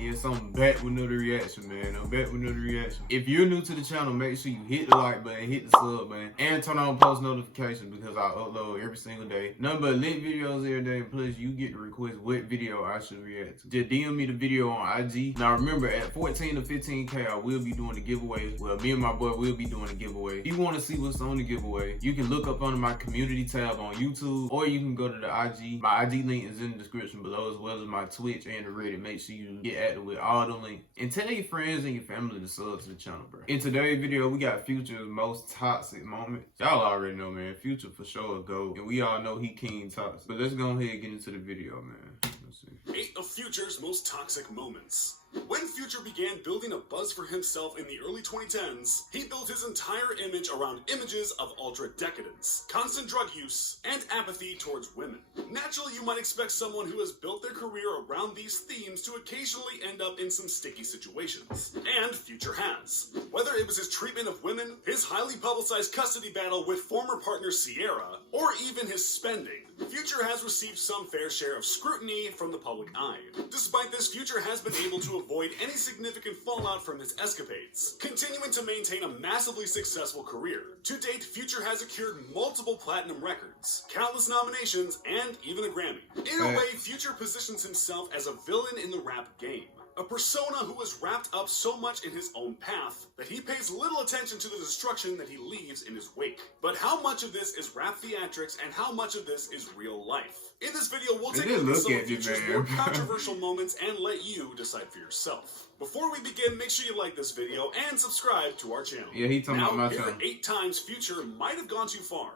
me. It's on back with another reaction, man. I'm back with another reaction. If you're new to the channel, make sure you hit the like button, hit the sub button, and turn on post notifications because I upload every single day. Nothing but lit videos every day. Plus, you get to request what video I should react to. Just DM me the video on IG. Now remember, at 14 to 15K, I will be doing the giveaways. Well, me and my boy will be doing the giveaway. If you want to see what's on the giveaway, you can look up under my community tab on YouTube, or you can go to the IG. My IG link is in the description below, as well as my Twitch and the Reddit. Make sure you get active with all the links. And tell your friends and your family to sub to the channel, bro. In today's video, we got Future's most toxic moment. Y'all already know, man. Future for sure a GOAT. And we all know he king toxic. But let's go ahead and get into the video, man. Let's see. 8 of Future's most toxic moments. When Future began building a buzz for himself in the early 2010s, he built his entire image around images of ultra-decadence, constant drug use, and apathy towards women. Naturally, you might expect someone who has built their career around these themes to occasionally end up in some sticky situations. And Future has. Whether it was his treatment of women, his highly publicized custody battle with former partner Sierra, or even his spending, Future has received some fair share of scrutiny from the public eye. Despite this, Future has been able to avoid any significant fallout from his escapades, continuing to maintain a massively successful career. To date, Future has secured multiple platinum records, countless nominations, and even a Grammy. In a way, Future positions himself as a villain in the rap game. A persona who is wrapped up so much in his own path that he pays little attention to the destruction that he leaves in his wake. But how much of this is rap theatrics and how much of this is real life? In this video, we'll take a look at some of Future's more controversial moments and let you decide for yourself. Before we begin, make sure you like this video and subscribe to our channel. Yeah, he talking about my channel. Here are 8 times Future might have gone too far.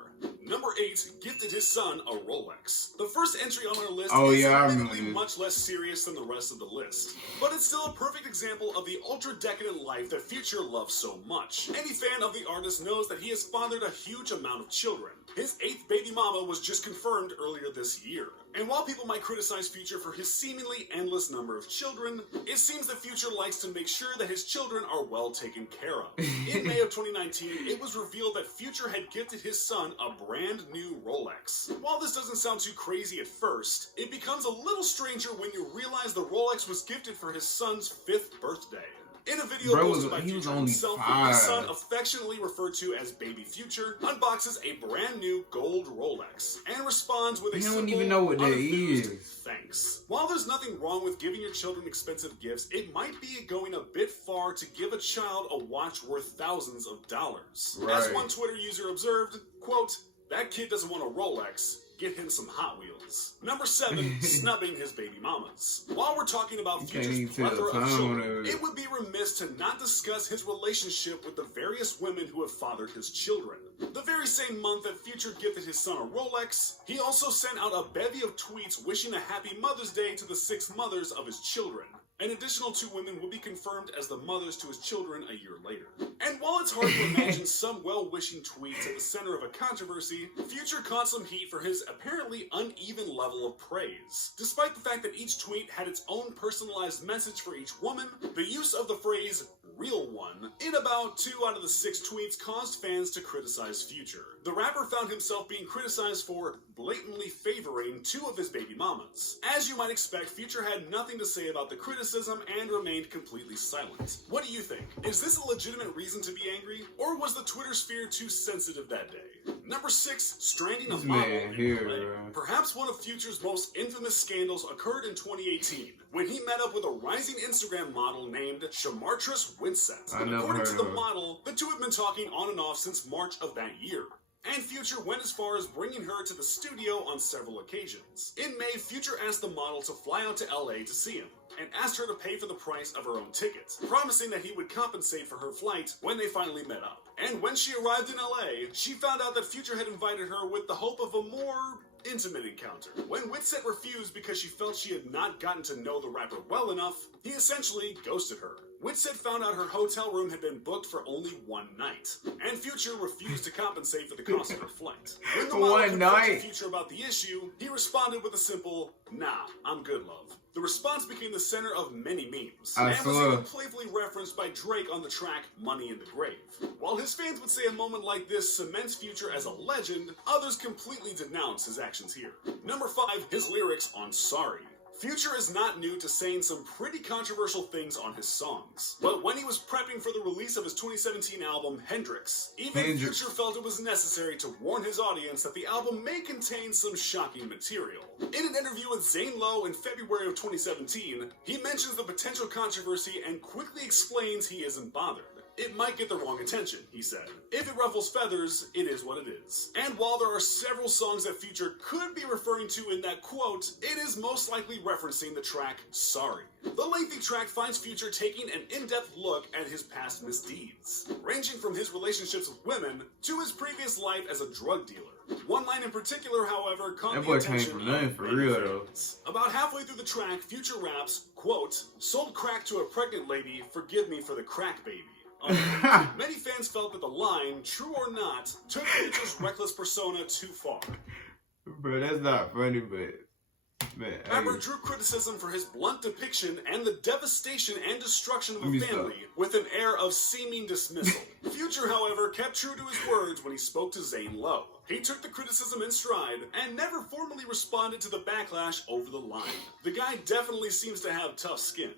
Number 8, gifted his son a Rolex. The first entry on our list is admittedly much less serious than the rest of the list, but it's still a perfect example of the ultra-decadent life that Future loves so much. Any fan of the artist knows that he has fathered a huge amount of children. His 8th baby mama was just confirmed earlier this year. And while people might criticize Future for his seemingly endless number of children, it seems that Future likes to make sure that his children are well taken care of. In May of 2019, it was revealed that Future had gifted his son a brand new Rolex. While this doesn't sound too crazy at first, it becomes a little stranger when you realize the Rolex was gifted for his son's 5th birthday. In a video posted by Future himself, his son, affectionately referred to as Baby Future, unboxes a brand new gold Rolex and responds with a simple, even know what that is. Thanks. While there's nothing wrong with giving your children expensive gifts, it might be going a bit far to give a child a watch worth thousands of dollars. Right. As one Twitter user observed, quote, "That kid doesn't want a Rolex. Get him some Hot Wheels." Number 7, snubbing his baby mamas. While we're talking about Future's plethora of children, it would be remiss to not discuss his relationship with the various women who have fathered his children. The very same month that Future gifted his son a Rolex, he also sent out a bevy of tweets wishing a happy Mother's Day to the 6 mothers of his children. An additional 2 women will be confirmed as the mothers to his children a year later. And while it's hard to imagine some well-wishing tweets at the center of a controversy, Future caught some heat for his apparently uneven level of praise. Despite the fact that each tweet had its own personalized message for each woman, the use of the phrase "real one" in about 2 out of the 6 tweets caused fans to criticize Future. The rapper found himself being criticized for blatantly favoring 2 of his baby mamas. As you might expect, Future had nothing to say about the criticism and remained completely silent. What do you think? Is this a legitimate reason to be angry, or was the Twitter sphere too sensitive that day? Number 6, stranding a model in LA. Perhaps one of Future's most infamous scandals occurred in 2018, when he met up with a rising Instagram model named Shamartress Winsett. According to the model, the two had been talking on and off since March of that year. And Future went as far as bringing her to the studio on several occasions. In May, Future asked the model to fly out to LA to see him, and asked her to pay for the price of her own ticket, promising that he would compensate for her flight when they finally met up. And when she arrived in LA, she found out that Future had invited her with the hope of a more intimate encounter. When Winsett refused because she felt she had not gotten to know the rapper well enough, he essentially ghosted her. Winsett found out her hotel room had been booked for only 1 night, and Future refused to compensate for the cost of her flight. When the model confronted Future about the issue, he responded with a simple, "Nah, I'm good, love." The response became the center of many memes, and was even playfully referenced by Drake on the track Money in the Grave. While his fans would say a moment like this cements Future as a legend, others completely denounce his actions here. Number 5, his lyrics on Sorry. Future is not new to saying some pretty controversial things on his songs. But when he was prepping for the release of his 2017 album, Hendrix, even Future felt it was necessary to warn his audience that the album may contain some shocking material. In an interview with Zane Lowe in February of 2017, he mentions the potential controversy and quickly explains he isn't bothered. It might get the wrong attention, he said. If it ruffles feathers, it is what it is. And while there are several songs that Future could be referring to in that quote, it is most likely referencing the track Sorry. The lengthy track finds Future taking an in-depth look at his past misdeeds, ranging from his relationships with women to his previous life as a drug dealer. One line in particular, however, caught the attention of many fans. About halfway through the track, Future raps, quote, "Sold crack to a pregnant lady, forgive me for the crack baby." Many fans felt that the line, true or not, took Future's reckless persona too far. Bro, that's not funny, but man. Rapper drew criticism for his blunt depiction and the devastation and destruction of a family with an air of seeming dismissal. Future, however, kept true to his words when he spoke to Zane Lowe. He took the criticism in stride and never formally responded to the backlash over the line. The guy definitely seems to have tough skin.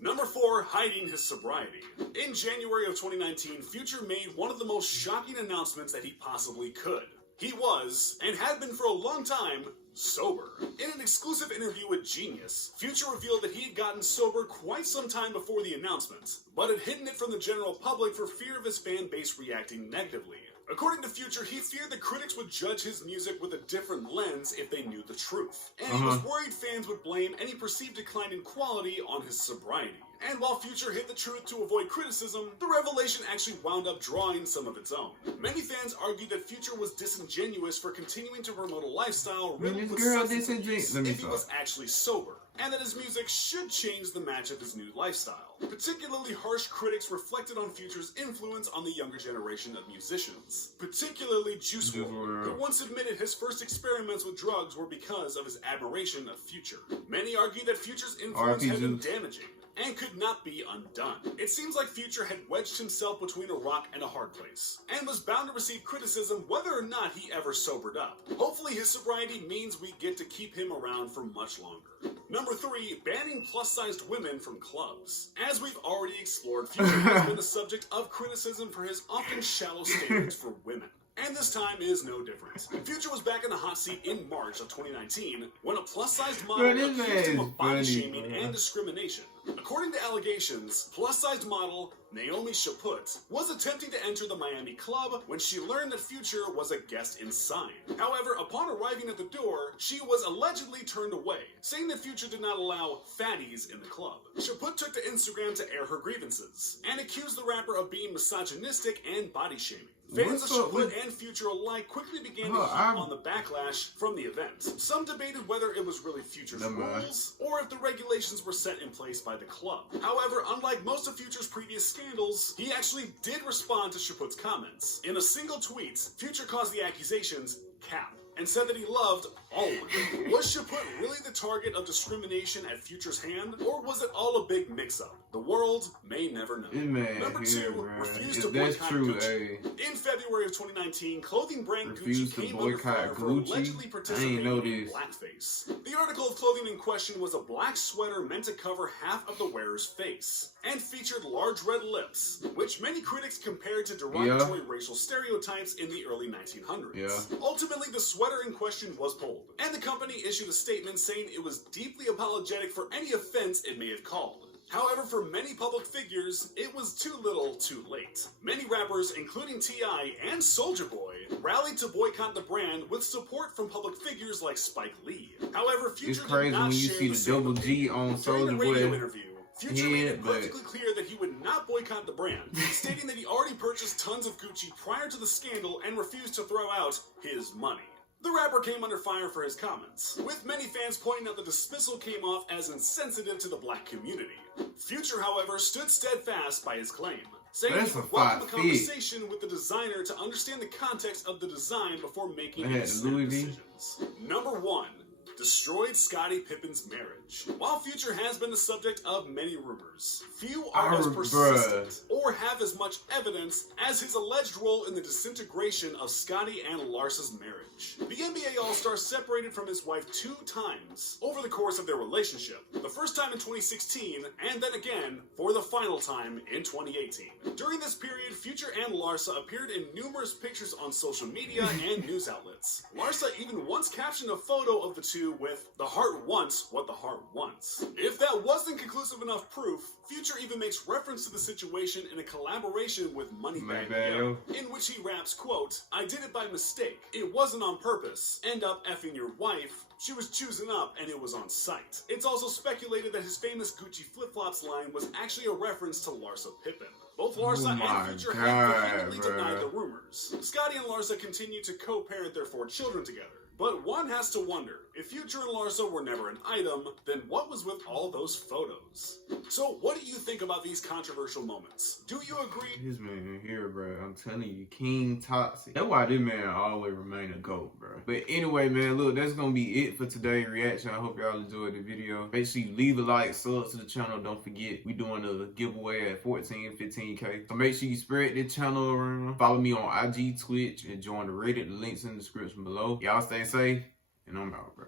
Number 4, hiding his sobriety. In January of 2019, Future made one of the most shocking announcements that he possibly could. He was, and had been for a long time, sober. In an exclusive interview with Genius, Future revealed that he had gotten sober quite some time before the announcement, but had hidden it from the general public for fear of his fan base reacting negatively. According to Future, he feared the critics would judge his music with a different lens if they knew the truth. And he was worried fans would blame any perceived decline in quality on his sobriety. And while Future hid the truth to avoid criticism, the revelation actually wound up drawing some of its own. Many fans argued that Future was disingenuous for continuing to promote a lifestyle riddled with substance abuse if he was actually sober, and that his music should change the match of his new lifestyle. Particularly harsh critics reflected on Future's influence on the younger generation of musicians, particularly Juice WRLD, who once admitted his first experiments with drugs were because of his admiration of Future. Many argued that Future's influence had been damaging and could not be undone. It seems like Future had wedged himself between a rock and a hard place, and was bound to receive criticism whether or not he ever sobered up. Hopefully his sobriety means we get to keep him around for much longer. Number 3, banning plus-sized women from clubs. As we've already explored, Future has been the subject of criticism for his often shallow standards for women. And this time is no different. Future was back in the hot seat in March of 2019 when a plus-sized model accused him of body shaming and discrimination. According to allegations, plus-sized model Naomi Chaput was attempting to enter the Miami club when she learned that Future was a guest inside. However, upon arriving at the door, she was allegedly turned away, saying that Future did not allow fatties in the club. Chaput took to Instagram to air her grievances, and accused the rapper of being misogynistic and body shaming. Fans of Chaput and Future alike quickly began to heap on the backlash from the event. Some debated whether it was really Future's rules, or if the regulations were set in place by the club. However, unlike most of Future's previous scandals, he actually did respond to Chaput's comments. In a single tweet, Future caused the accusations cap, and said that he loved all women. Was Chaput really the target of discrimination at Future's hand, or was it all a big mix-up? The world may never know. Number 2, refused to boycott Gucci. In February of 2019, clothing brand Gucci came under fire for allegedly participating in blackface. The article of clothing in question was a black sweater meant to cover half of the wearer's face, and featured large red lips, which many critics compared to derogatory racial stereotypes in the early 1900s. Ultimately, the sweater in question was pulled, and the company issued a statement saying it was deeply apologetic for any offense it may have called. However, for many public figures, it was too little too late. Many rappers, including T.I. and Soulja Boy, rallied to boycott the brand with support from public figures like Spike Lee. However, Future did not share the same opinion. During a radio interview, Future made it perfectly clear that he would not boycott the brand, stating that he already purchased tons of Gucci prior to the scandal and refused to throw out his money. The rapper came under fire for his comments, with many fans pointing out the dismissal came off as insensitive to the black community. Future, however, stood steadfast by his claim, saying he would welcome a conversation with the designer to understand the context of the design before making any decisions. Number 1. destroyed Scottie Pippen's marriage. While Future has been the subject of many rumors, few are as persistent or have as much evidence as his alleged role in the disintegration of Scottie and Larsa's marriage. The NBA All-Star separated from his wife 2 times over the course of their relationship. The first time in 2016, and then again for the final time in 2018. During this period, Future and Larsa appeared in numerous pictures on social media and news outlets. Larsa even once captioned a photo of the two with, "The heart wants what the heart wants." If that wasn't conclusive enough proof, Future even makes reference to the situation in a collaboration with Moneybagg Yo, in which he raps, quote, "I did it by mistake. It wasn't on purpose. End up effing your wife. She was choosing up and it was on sight." It's also speculated that his famous Gucci flip-flops line was actually a reference to Larsa Pippen. Both Larsa and Future have vehemently denied the rumors. Scottie and Larsa continue to co-parent their 4 children together. But one has to wonder, if Future and Larsa were never an item, then what was with all those photos? So what do you think about these controversial moments? Do you agree? This man here, bro, I'm telling you, King Toxic. That's why this man always remain a GOAT, bro. But anyway, man, look, that's gonna be it for today's reaction. I hope y'all enjoyed the video. Make sure you leave a like, sub to the channel. Don't forget, we doing a giveaway at 14, 15K. So make sure you spread this channel around. Follow me on IG, Twitch, and join the Reddit. The link's in the description below. Y'all stay safe, and I'm out, bro.